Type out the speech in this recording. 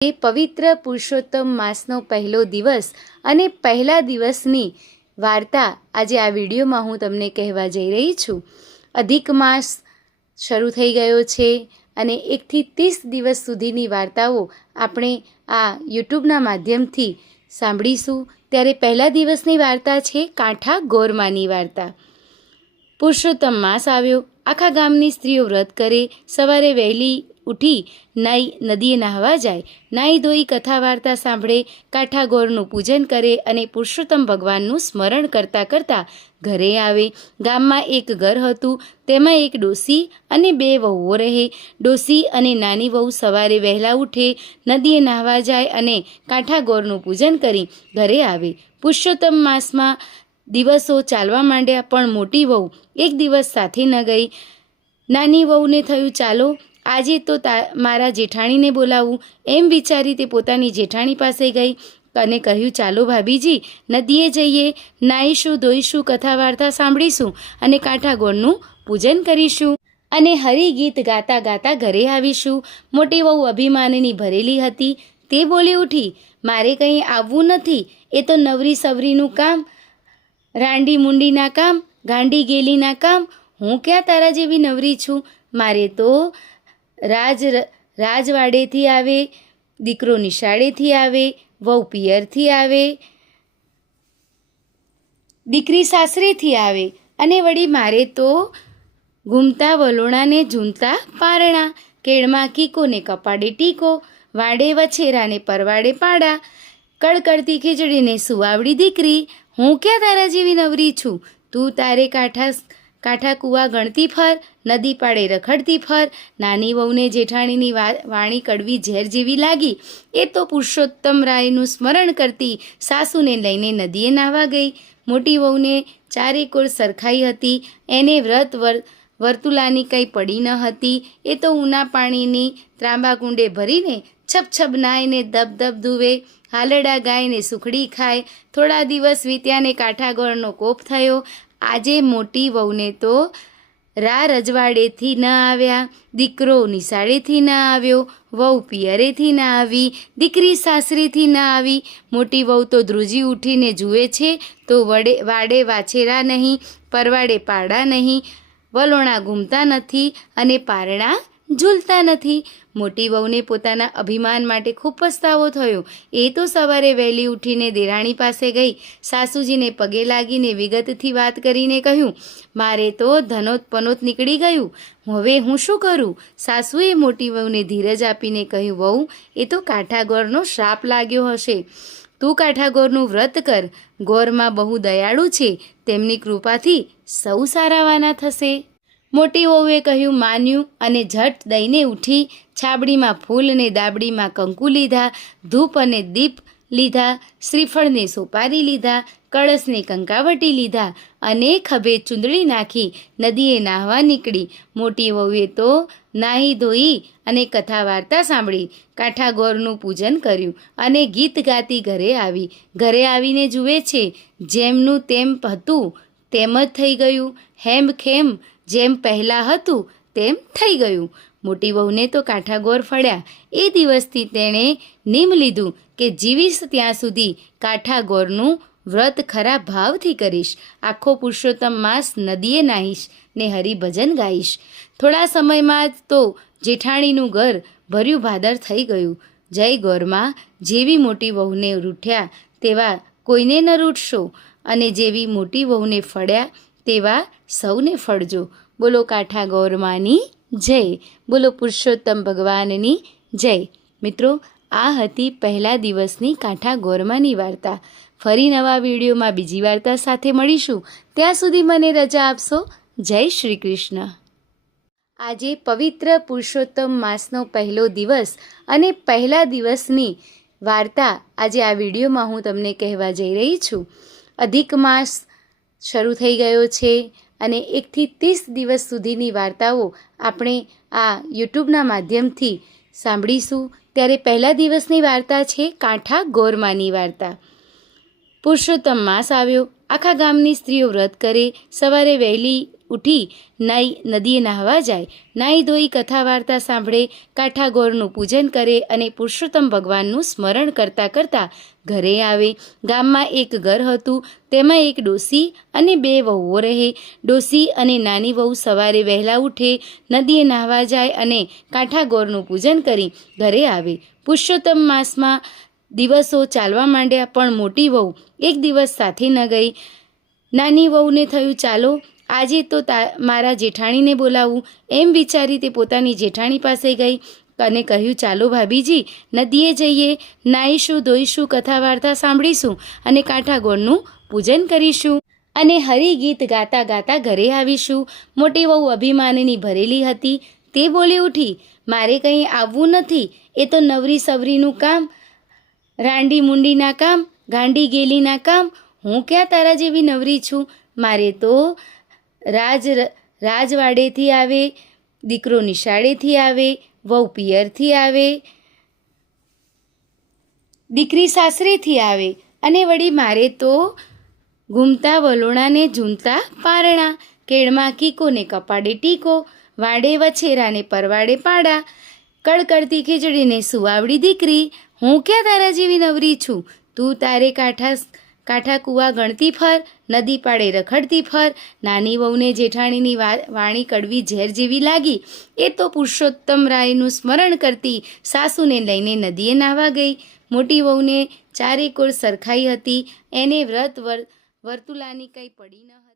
એ પવિત્ર પુરુષોત્તમ માસનો પહેલો દિવસ અને પહેલા દિવસની વાર્તા આજે આ વિડીયોમાં હું તમને કહેવા જઈ રહી છું. અધિક માસ શરૂ થઈ ગયો છે અને 1થી 30 દિવસ સુધીની વાર્તાઓ આપણે આ યુટ્યુબના માધ્યમથી સાંભળીશું. ત્યારે પહેલા દિવસની વાર્તા છે કાંઠા ગોરમાની વાર્તા. પુરુષોત્તમ માસ આવ્યો. આખા ગામની સ્ત્રીઓ વ્રત કરે, સવારે વહેલી ઉઠી નદીએ નહાવા જાય, નાહી ધોઈ કથા વાર્તા સાંભળે, કાંઠા ગોરનું પૂજન કરે અને પુરુષોત્તમ ભગવાનનું સ્મરણ કરતાં કરતાં ઘરે આવે. ગામમાં એક ઘર હતું, તેમાં એક ડોસી અને 2 વહુઓ રહે. ડોસી અને નાની વહુ સવારે વહેલા ઉઠે, નદીએ નહાવા જાય અને કાંઠા ગોરનું પૂજન કરી ઘરે આવે. પુરુષોત્તમ માસમાં દિવસો ચાલવા માંડ્યા, પણ મોટી વહુ એક દિવસ સાથે ન ગઈ. નાની વહુને થયું, ચાલો આજે તો મારા જેઠાણીને બોલાવું. એમ વિચારી તે પોતાની જેઠાણી પાસે ગઈ અને કહ્યું, ચાલો ભાભીજી, નદીએ જઈએ, નાહીશું, ધોઈશું, કથા વાર્તા સાંભળીશું અને કાંઠા ગોરનું પૂજન કરીશું અને હરિગીત ગાતા ગાતા ઘરે આવીશું. મોટી વહુ અભિમાનની ભરેલી હતી. તે બોલી ઉઠી, મારે કંઈ આવવું નથી. એ તો નવરી સવરીનું કામ, રાંડી મુંડીના કામ, ગાંડી ગેલીના કામ. હું ક્યાં તારા જેવી નવરી છું? મારે તો રાજવાડેથી આવે, દીકરો નિશાળેથી આવે, વહુ પિયરથી આવે, દીકરી સાસરેથી આવે અને વળી મારે તો ઘૂમતા વલોણાને ઝૂમતા પારણા, કેળમાં કીકો ને કપાડે ટીકો, વાડે વછેરાને પરવાડે પાડા, કળકળતી ખીચડીને સુવાવડી દીકરી. હું ક્યાં તારા જેવી નવરી છું? તું તારે કાંઠા કૂવા ગણતી ફર, નદી પાળે રખડતી ફર. નાની વહુને જેઠાણીની વાણી કડવી ઝેર જેવી લાગી. એ તો પુરુષોત્તમ રાયનું સ્મરણ કરતી સાસુને લઈને નદીએ નાહવા ગઈ. મોટી વહુને ચારેકોર સરખાઈ હતી. એને વ્રત વર્તુલાની કંઈ પડી ન હતી. એ તો ઊના પાણીની ત્રાંબા કુંડે ભરીને છપ નાઈને દબ ધુવે, હાલડા ગાયને સુખડી ખાય. થોડા દિવસ વીત્યાને કાંઠા ગોરનો કોપ થયો. આજે મોટી વહુને તો રજવાડેથી ન આવ્યા, દીકરો નિશાળેથી ન આવ્યો, વહુ પિયરેથી ન આવી, દીકરી સાસરીથી ન આવી. મોટી વહુ તો ધ્રુજી ઉઠીને જુએ છે તો વાડે વાછેરા નહીં, પરવાડે પાડા નહીં, વલોણા ઘૂમતા નથી અને પારણા ઝૂલતા નથી. મોટી વહુને પોતાના અભિમાન માટે ખૂબ પસ્તાવો થયો. એ તો સવારે વહેલી ઉઠીને દેરાણી પાસે ગઈ, સાસુજીને પગે લાગીને વિગતથી વાત કરીને કહ્યું, મારે તો ધનોત પનોત નીકળી ગયું, હવે હું શું કરું? સાસુએ મોટી વહુને ધીરજ આપીને કહ્યું, વહુ, એ તો કાંઠા ગોરનો શ્રાપ લાગ્યો હશે. તું કાંઠા ગોરનું વ્રત કર. ગોરમાં બહુ દયાળુ છે, તેમની કૃપાથી સૌ સારાવાના થશે. મોટી વહુએ કહ્યું, માન્યું અને ઝટ દઈને ઉઠી છાબડીમાં ફૂલ ને દાબડીમાં કંકુ લીધા, ધૂપ અને દીપ લીધા, શ્રીફળને સોપારી લીધા, કળશને કંકાવટી લીધા અને ખભે ચૂંદડી નાખી નદીએ નાહવા નીકળી. મોટી વહુએ તો નાહી ધોઈ અને કથા વાર્તા સાંભળી, કાંઠા ગોરનું પૂજન કર્યું અને ગીત ગાતી ઘરે આવી. ઘરે આવીને જુએ છે, જેમનું તેમ હતું તેમ જ થઈ ગયું, હેમખેમ જેમ પહેલાં હતું તેમ થઈ ગયું. મોટી વહુને તો કાંઠા ગોર ફળ્યા. એ દિવસથી તેણે નિયમ લીધું કે જીવીશ ત્યાં સુધી કાંઠા ગોરનું વ્રત ખરા ભાવથી કરીશ. આખો પુરુષોત્તમ માસ નદીએ નાહીશ ને હરિભજન ગાઈશ. થોડા સમયમાં તો જેઠાણીનું ઘર ભર્યું ભાદર થઈ ગયું. જય ગોરમાં. જેવી મોટી વહુને રૂઠ્યા તેવા કોઈને ન રૂઠશો અને જેવી મોટી વહુને ફળ્યા તેવા સૌને ફળજો. બોલો કાંઠા ગોરમાની જય. બોલો પુરુષોત્તમ ભગવાનની જય. મિત્રો, આ હતી પહેલા દિવસની કાંઠા ગોરમાની વાર્તા. ફરી નવા વિડીયોમાં બીજી વાર્તા સાથે મળીશું. ત્યાં સુધી મને રજા આપશો. જય શ્રી કૃષ્ણ. આજે પવિત્ર પુરુષોત્તમ માસનો પહેલો દિવસ અને પહેલા દિવસની વાર્તા આજે આ વિડીયોમાં હું તમને કહેવા જઈ રહી છું. અધિક માસ શરૂ થઈ ગયો છે અને 1થી 30 દિવસ સુધીની વાર્તાઓ આપણે આ યુટ્યુબના માધ્યમથી સાંભળીશું. ત્યારે પહેલા દિવસની વાર્તા છે કાંઠા ગોરમાની વાર્તા. પુરુષોત્તમ માસ આવ્યો. આખા ગામની સ્ત્રીઓ વ્રત કરે, સવારે વહેલી ઉઠી નદીએ નાહવા જાય. નાહી ધોઈ કથા વાર્તા સાંભળે, કાંઠા ગોરનું પૂજન કરે અને પુરુષોત્તમ ભગવાનનું સ્મરણ કરતાં કરતાં ઘરે આવે. ગામમાં એક ઘર હતું. તેમાં એક ડોસી અને 2 વહુઓ રહે. ડોસી અને નાની વહુ સવારે વહેલા ઉઠે, નદીએ નાહવા જાય અને કાંઠા ગોરનું પૂજન કરી ઘરે આવે. પુરુષોત્તમ માસમાં દિવસો ચાલવા માંડ્યા, પણ મોટી વહુ એક દિવસ સાથે ન ગઈ. નાની વહુને થયું, ચાલો આજે તો મારા જેઠાણીને બોલાવું. એમ વિચારી તે પોતાની જેઠાણી પાસે ગઈ અને કહ્યું, ચાલો ભાભીજી, નદીએ જઈએ, નાહીશું, ધોઈશું, કથા વાર્તા સાંભળીશું અને કાંઠા ગોરનું પૂજન કરીશું અને હરિગીત ગાતા ગાતા ઘરે આવીશું. મોટી વહુ અભિમાનની ભરેલી હતી. તે બોલી ઉઠી, મારે કંઈ આવવું નથી. એ તો નવરી સવરીનું કામ, રાંડી મુંડીના કામ, ગાંડી ગેલીના કામ. હું ક્યાં તારા જેવી નવરી છું? મારે તો રાજવાડેથી આવે, દીકરો નિશાળેથી આવે, વહુ પિયરથી આવે, દીકરી સાસરેથી આવે અને વળી મારે તો ઘૂમતા વલોણાને ઝૂમતા પારણા, કેળમાં કીકો ને કપાડે ટીકો, વાડે વછેરાને પરવાડે પાડા, કળકળતી ખીચડીને સુવાવડી દીકરી. હું ક્યાં તારા જેવી નવરી છું? તું તારે કાંઠા કૂવા ગણતી ફર, નદી પાળે રખડતી ફર. નાની વહુને જેઠાણીની વાણી કડવી ઝેર જેવી લાગી. એ તો પુરુષોત્તમ રાયનું સ્મરણ કરતી સાસુને લઈને નદીએ નાહવા ગઈ. મોટી વહુને ચારેકોર સરખાઈ હતી. એને વ્રત વર્તુલાની કંઈ પડી ન હતી.